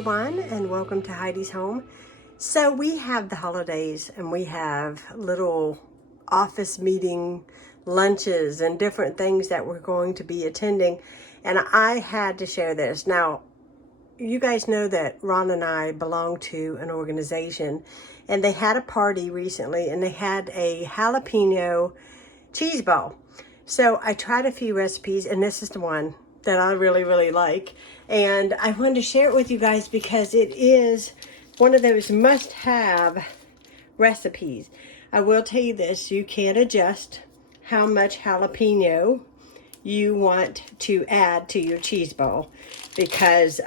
everyone, and welcome to Heidi's Home. So we have the holidays and we have little office meeting lunches and different things that we're going to be attending, and I had to share this. Now, you guys know that Ron and I belong to an organization, and they had a party recently and they had a jalapeno cheese ball. So I tried a few recipes, and this is the one that I really like, and I wanted to share it with you guys because it is one of those must-have recipes. I will tell you this: you can adjust how much jalapeno you want to add to your cheese ball, because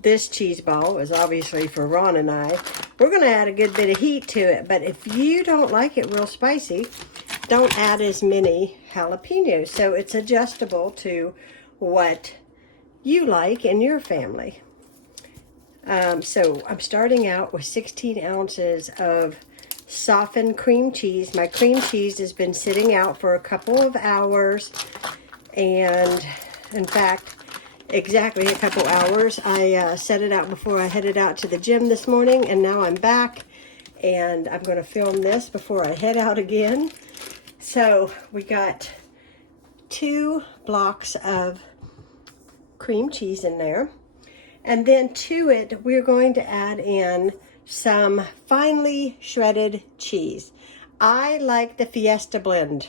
this cheese ball is obviously for Ron and I. We're going to add a good bit of heat to it, but if you don't like it real spicy, don't add as many jalapenos. So it's adjustable to what you like in your family. So I'm starting out with 16 ounces of softened cream cheese. My cream cheese has been sitting out for a couple of hours, and in fact, exactly a couple hours. I set it out before I headed out to the gym this morning, and now I'm back, and I'm going to film this before I head out again. So we got 2 blocks of cream cheese in there, and then to it we're going to add in some finely shredded cheese. I like the Fiesta blend.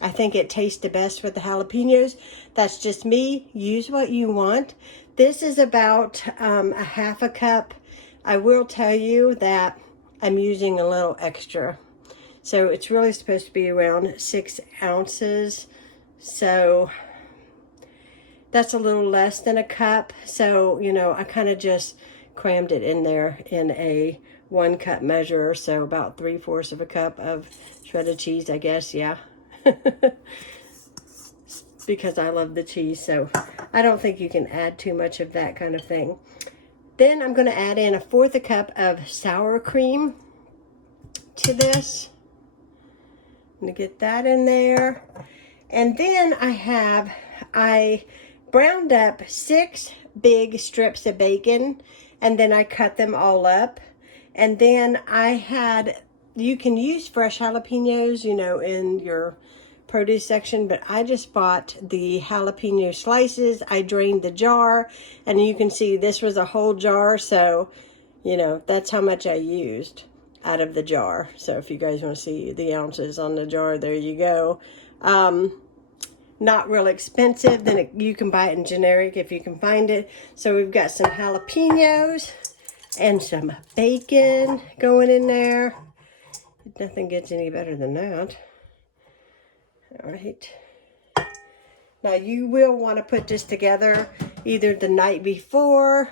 I think it tastes the best with the jalapenos. That's just me. Use what you want. This is about a half a cup. I will tell you that I'm using a little extra. So it's really supposed to be around 6 ounces. So that's a little less than a cup. So, you know, I kind of just crammed it in there in a 1 cup measure. So about 3/4 of a cup of shredded cheese, I guess. Yeah. Because I love the cheese. So I don't think you can add too much of that kind of thing. Then I'm going to add in 1/4 cup of sour cream to this. I'm going to get that in there. And then I browned up 6 big strips of bacon, and then I cut them all up. And then you can use fresh jalapenos, you know, in your produce section, but I just bought the jalapeno slices. I drained the jar, and you can see this was a whole jar, so, you know, that's how much I used out of the jar. So if you guys want to see the ounces on the jar, there you go. Not real expensive. Then you can buy it in generic if you can find it. So we've got some jalapenos and some bacon going in there. Nothing gets any better than that. All right. Now you will want to put this together either the night before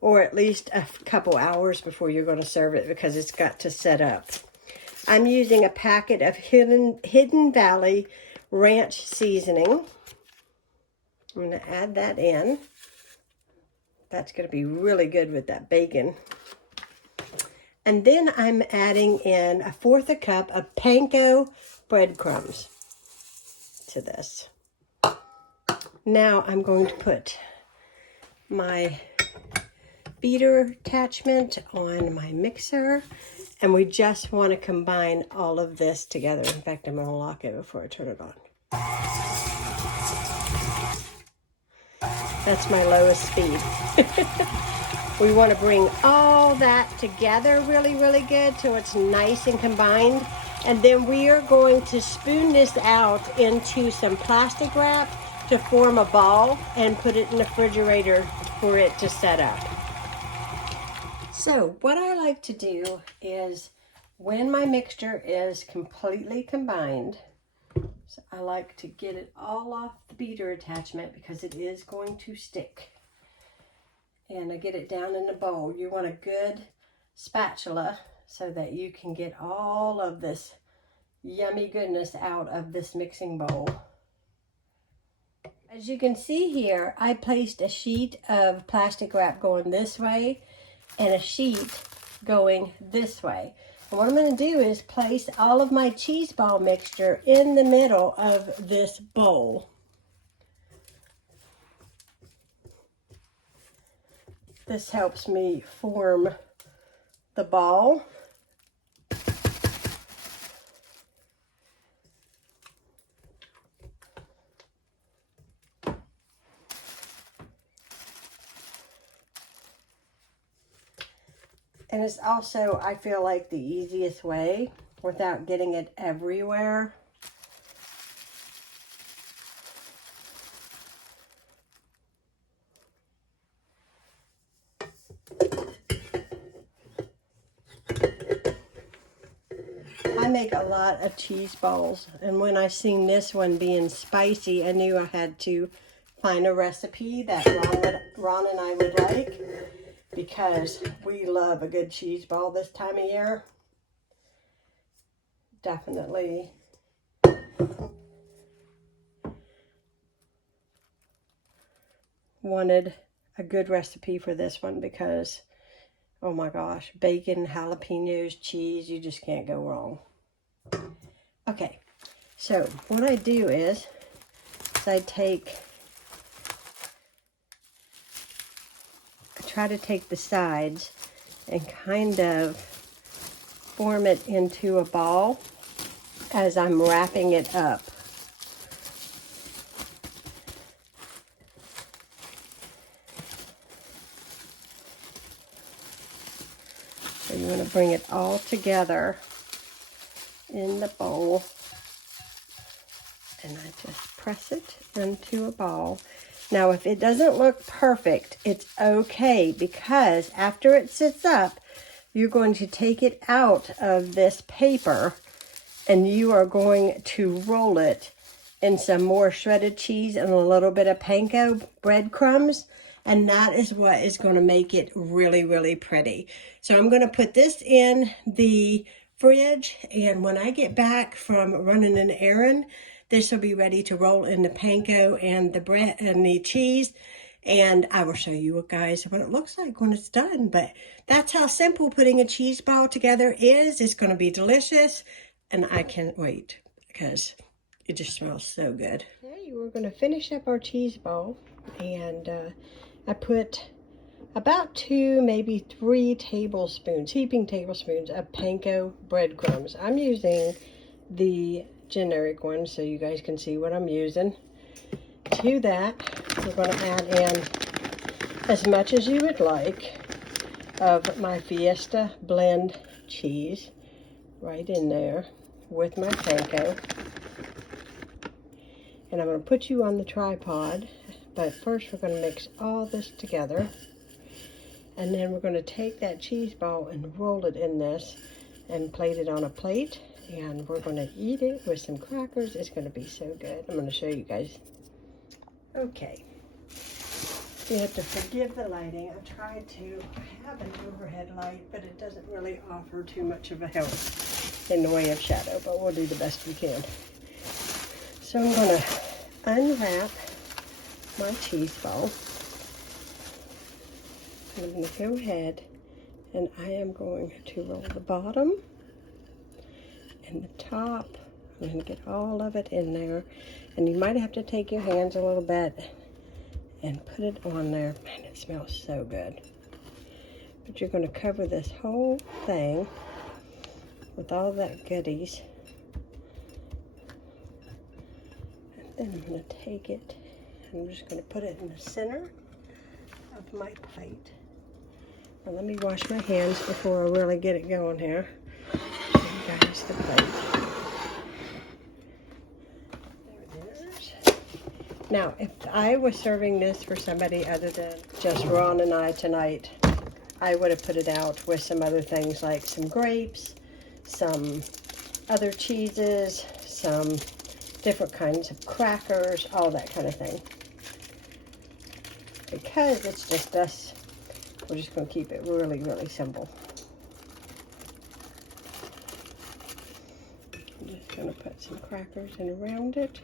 or at least a couple hours before you're going to serve it, because it's got to set up. I'm using a packet of Hidden Valley ranch seasoning. I'm going to add that in. That's going to be really good with that bacon. And then I'm adding in 1/4 cup of panko breadcrumbs to this. Now I'm going to put my beater attachment on my mixer, and we just want to combine all of this together. In fact, I'm going to lock it before I turn it on. That's my lowest speed. We want to bring all that together really good so it's nice and combined. And then we are going to spoon this out into some plastic wrap to form a ball and put it in the refrigerator for it to set up. So what I like to do is, when my mixture is completely combined, so I like to get it all off the beater attachment because it is going to stick. And I get it down in the bowl. You want a good spatula so that you can get all of this yummy goodness out of this mixing bowl. As you can see here, I placed a sheet of plastic wrap going this way and a sheet going this way. And what I'm going to do is place all of my cheese ball mixture in the middle of this bowl. This helps me form the ball. And it's also, I feel like, the easiest way without getting it everywhere. I make a lot of cheese balls, and when I seen this one being spicy, I knew I had to find a recipe that Ron and I would like, because we love a good cheese ball this time of year. Definitely. Wanted a good recipe for this one because, oh my gosh, bacon, jalapenos, cheese, you just can't go wrong. Okay, so what I do is I try to take the sides and kind of form it into a ball as I'm wrapping it up. So you want to bring it all together in the bowl, and I just press it into a ball. Now, if it doesn't look perfect, it's okay, because after it sits up, you're going to take it out of this paper and you are going to roll it in some more shredded cheese and a little bit of panko breadcrumbs. And that is what is going to make it really, really pretty. So I'm going to put this in the fridge, and when I get back from running an errand, this will be ready to roll in the panko and the bread and the cheese. And I will show you guys what it looks like when it's done. But that's how simple putting a cheese ball together is. It's going to be delicious, and I can't wait because it just smells so good. Okay, we're going to finish up our cheese ball, and I put about 2, maybe 3 tablespoons, heaping tablespoons of panko breadcrumbs. I'm using the generic one so you guys can see what I'm using. To that, we're going to add in as much as you would like of my Fiesta blend cheese right in there with my panko. And I'm going to put you on the tripod, but first we're going to mix all this together. And then we're going to take that cheese ball and roll it in this and plate it on a plate. And we're going to eat it with some crackers. It's going to be so good. I'm going to show you guys. Okay. You have to forgive the lighting. I tried to have an overhead light, but it doesn't really offer too much of a help in the way of shadow, but we'll do the best we can. So I'm going to unwrap my cheese ball. I'm going to go ahead and I am going to roll the bottom and the top. I'm going to get all of it in there. And you might have to take your hands a little bit and put it on there. Man, it smells so good. But you're going to cover this whole thing with all that goodies. And then I'm going to take it and I'm just going to put it in the center of my plate. Now let me wash my hands before I really get it going here. Show you guys the plate. There it is. Now, if I was serving this for somebody other than just Ron and I tonight, I would have put it out with some other things like some grapes, some other cheeses, some different kinds of crackers, all that kind of thing. Because it's just us, we're just going to keep it really, really simple. I'm just going to put some crackers in around it.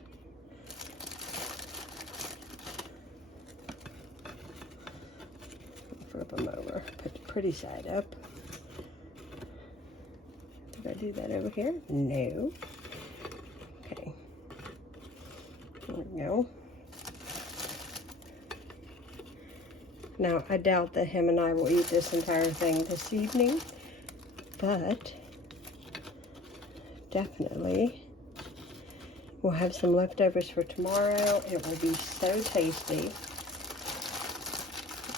Flip them over, put the pretty side up. Did I do that over here? No. Okay. There we go. Now, I doubt that him and I will eat this entire thing this evening, but definitely we'll have some leftovers for tomorrow. It will be so tasty.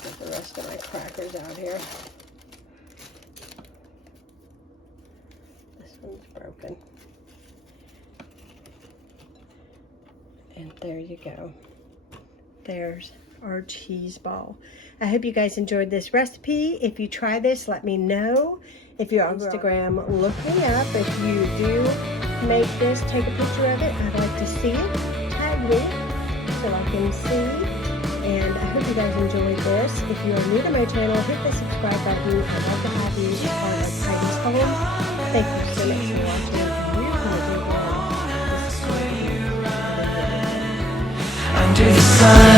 Get the rest of my crackers out here. This one's broken. And there you go. There's our cheese ball. I hope you guys enjoyed this recipe. If you try this, let me know. If you're on Instagram, look me up. If you do make this, take a picture of it. I'd like to see it. Tag me so I can see. And I hope you guys enjoyed this. If you are new to my channel, hit the subscribe button. I'd love to have you as part of Heidi's home. Thank you so much for watching. And we're going to do well. Under the sun.